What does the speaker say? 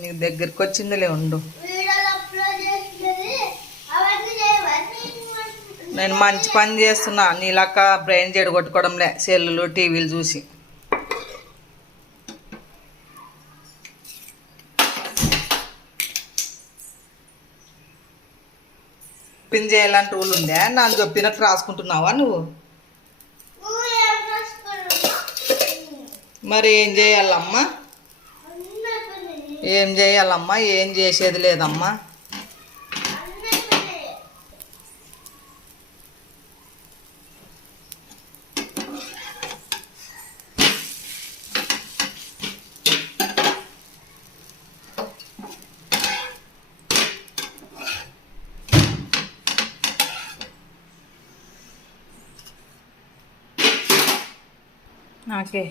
నీకు దగ్గరికి వచ్చిందిలే ఉండు. నేను మంచి పని చేస్తున్నా, నీలక్క బ్రెయిన్ చెడగొట్టుకోవడంలే సెల్లులు టీవీలు చూసి. పిన్ చేయాలంటే రూల్ ఉందా? నన్ను చెప్పినట్టు రాసుకుంటున్నావా నువ్వు? మరి ఏం చేయాలమ్మా? ఏం చేయాలమ్మా? ఏం చేసేది లేదమ్మా. ఓకే.